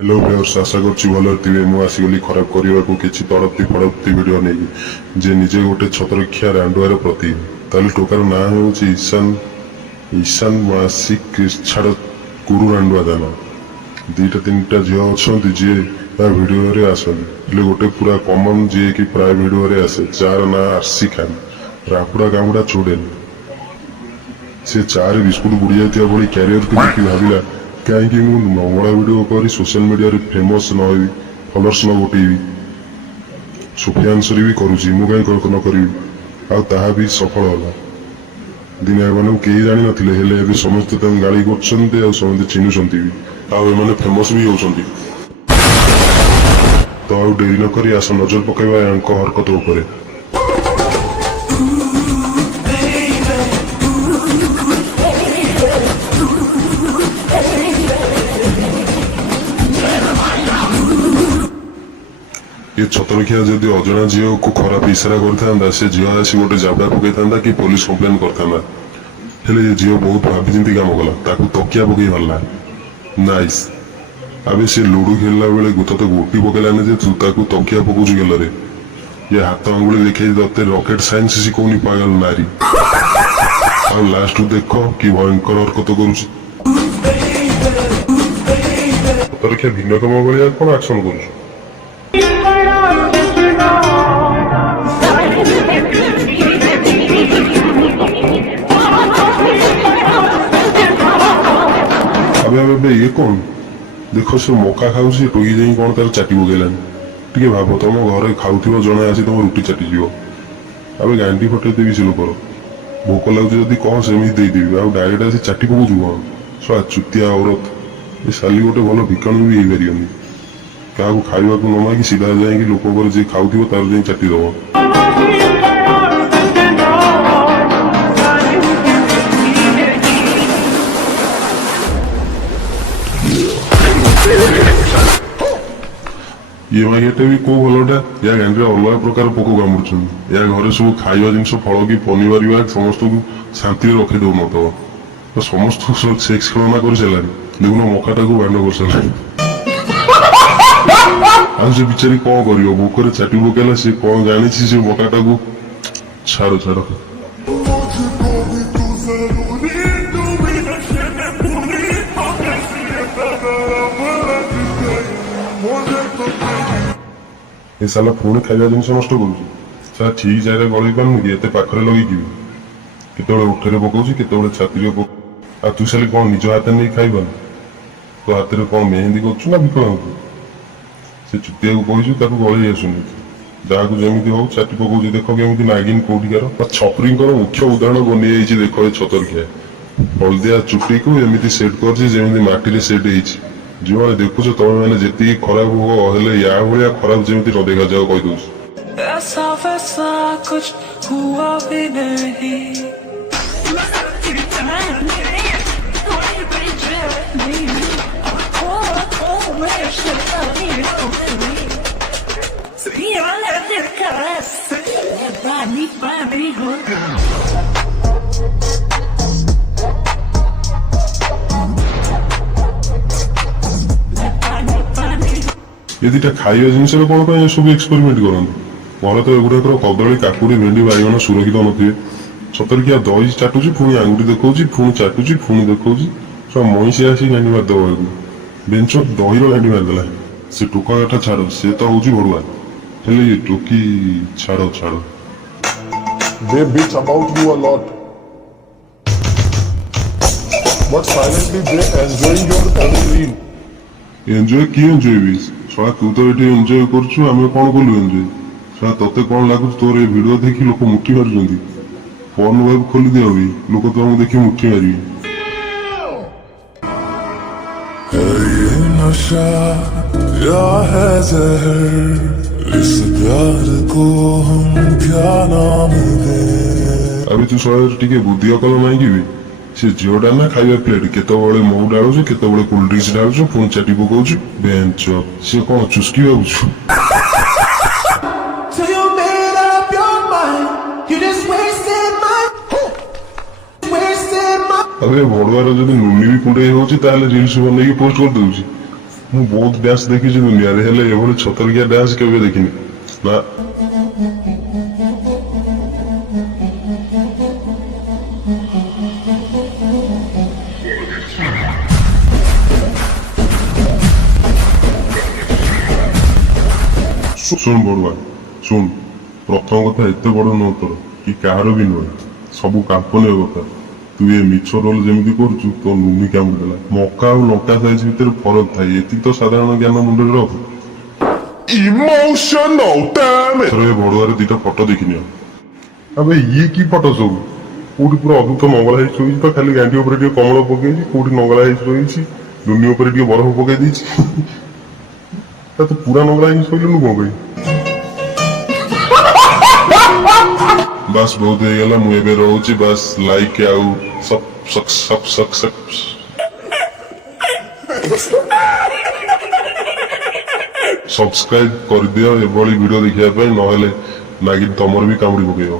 Hello viewers आशा करछि भलो थिबे मु आसीगली खराब करबा को किछि तड़पती फड़पती वीडियो नै जे निजे गोटे छतरखिया रांडुआर प्रति ताले टोकार ना होछि ईशान मासिक छाड़ कुरु रांडुआ दाना दीटा तीनटा झियो अछंती जे ता वीडियो रे आसन ले गोटे पूरा कॉमन जे कि प्राय वीडियो रे आसे जार ना आरसी खान रापुड़ा गामुडा छोडेन से चार बिस्कुट बुड़ी जातिया बड़ी कैरियर को देखि भाबिला कहीं मंगला वीडियो कर सोशल मीडिया फेमस न होई फॉलोअर्स न गोटेबी सुफियान भी करुँची मु कहीं न करी आ भी सफल होला दिने मैंने कहीं जानी नथिले हेले एबे समस्त गाड़ी करछन्ते आ समस्त चिन्हुछन्ती भी आ एमाने फेमस भी होछन्ती तो आ डेरी न करी आस नजर पकेबा यांको हरकत उपरे ये छतरखिया जदि अजना झील को खराब इशारा करता से झील आसी गोटे जाबड़ा पकई था कि पुलिस कंप्लेन करता हेले ये झील बहुत भाभी चिंती काम कला ताकू तकिया पकई मारला नाइस अबे से लुडू खेलला बेले तो गोटी पकेलानी जे तू ताकू तकिया पकाउछु गेलरे ये हाथ अंगुली देखे तते रॉकेट साइंस शिखौनी पागल नारी और लास्ट देख कि भयंकर हरकत करुछि छतरखिया भिन्नकम भलिया कोन एक्शन करुछु अबे ये कौन देख से मका खाऊ टोई जाई कौन तार चाटी पकेलानी टे भाव तुम घर खाऊ जड़े आसी तुम रुटी चाटी जीव अबे गांडी फटे देवी से लोकर भोक लगे जब कह सेमती देदेवी आ डायरेक्ट आसी चाटी पकाऊ कौन शला चुतिया औरत ये साली गोटे भल भिकाणी भी हो क्या खावा को न मांगी सीधा जाए लोक जी खाऊ तार जा चाटी दब ये माइटे भी कौ भलटा या गांडी अलग प्रकार पोक कामुड़ुन या घर सब खाଇବା जिनस फल कि पनीपरिया समस्त को शांति रखी दौ न तो समस्त सेक्स खेलना कर सारे देखुन मकाटा को बांड कर सारे से बिचारी कौन कर भोकर चाटी पकेला सी कौन जानी से मकाटा को छाड़ छाड़ ये साला पुणी खाଇବା जिन नष्ट करा ठीक जगह गलई पार कि पाखे लगे केत उठे पकाऊँ केत छाती आ तू साली कौन निज हाथ नहीं खाइबा तो हाथ में कौन मेहंदी कर विकल से चुतिया को कही गलई आसुनी जहाँ जमी हो चाटी पकाऊ देख केमी नागिन कौटिकार छपरी मुख्य उदाहरण बनी जाइए देख ये छतरखिया हलदिया चुटी को एमती सेट करमी मटी सेट हो जो मैंने देखुच तुम मैंने जी खराब हो हेले या भाया खराब जमी न देखा जाओ कही ये दीटा खाଇବା जिनस कौन सब एक्सपेरिमेंट करते घर तो एगुड़ाक कदली काकुड़ी भेंडी बैगण सुरक्षित नथिबे छतरखिया दही चाटुची पुणी आंगुठी देखौची पुणी चाटुची पुणी देखौची सब मईसी आसी गांडी मारदेव बेंच दहीर गांडी मारदेला से टोका काटा छाड़ से तो हूँ भड़ुआ हेले ये टोकी छाड़ छाड़ They bitch about you a lot, but silently they enjoying your every reel. Enjoy की एंजॉय भी सला तू तो ये एंजॉय करछु आमे कौन कलु एंजॉय सला तते कौन लागु तोर ये वीडियो देखि लोक मुठी मारुचंदी फोन वेब खोली दियो भी लोक तो हम देखि मुठी मारी ये नशा या है जहर इस प्यार को हम क्या नाम दें अभी तू सला टिके बुद्धि अकल मांगी भी से झीटा ना खाଇବା प्लेट केतबले मऊ डालुछु केतबले कोल्ड ड्रिंक्स डालुछु पुणी चाटी पकाउछु बेंच से कौन चुस्की भावुछु अबे भड़ुआर जब नुनी भी कुंडे हो रील्स बनई पोस्ट कर दूसरी ମୁଁ ବହୁତ ଡ୍ୟାନ୍ସ ଦେଖିଛି ଦୁନିଆରେ, ହେଲେ ଏଭଳି ଛତରଖିଆ ଡ୍ୟାନ୍ସ କେବେ ଦେଖିନି ନା। ଶୁଣ ବଡୁଆ ଶୁଣ, ପ୍ରଥମ କଥା ଏତେ ବଡ ନୁହଁ ତୋର, କି କାହାର ବି ନୁହେଁ, ସବୁ କାଳ୍ପନିକ କଥା। ତୁ ଏ ମିଛ ରୋଲ ଯେମିତି କରୁଛୁ ତୋ ନୁନି କାମୁଡିଦେଲା। ମକା ଆଉ ଲଙ୍କା ସାଇଜ ଭିତରେ ଫରକ ଥାଏ, ଏତିକି ତ ସାଧାରଣ ଜ୍ଞାନ ମୁଣ୍ଡରେ ରଖ। Emotional damage! ଏଥର ଏ ବଡୁଆରେ ଦିଟା ଫଟୋ ଦେଖିନିଅ। ଆବେ ଇଏ କି ଫଟୋ ସବୁ? କୋଉଠି ପୁରା ଅଦ୍ଭୁତ ନଙ୍ଗଳା ହେଇକି ଶୋଇଛି ତ, ଖାଲି ଗାଣ୍ଡି ଉପରେ ଟିକେ କମଳ ପକେଇଛି, କୋଉଠି ନଙ୍ଗଳା ହେଇକି ଶୋଇଛି, ଦୁନି ଉପରେ ଟିକେ ବରଫ ପକେଇ ଦେଇଛି। ତା ତୁ ପୁରା ନଙ୍ଗଳା ହେଇକି ଶୋଇଲୁନୁ କଣ ପାଇଁ? ବାସ୍ ବହୁତ ହେଇଗଲା, ମୁଁ ଏବେ ରହୁଛି। ବାସ୍ ଲାଇକ୍ ଆଉ ସବସ୍କ୍ରାଇବ କରିଦିଅ ଏଭଳି ଭିଡିଓ ଦେଖିବା ପାଇଁ, ନହେଲେ ନାଗିନ ତମର ବି କାମୁଡି ପକେଇବ।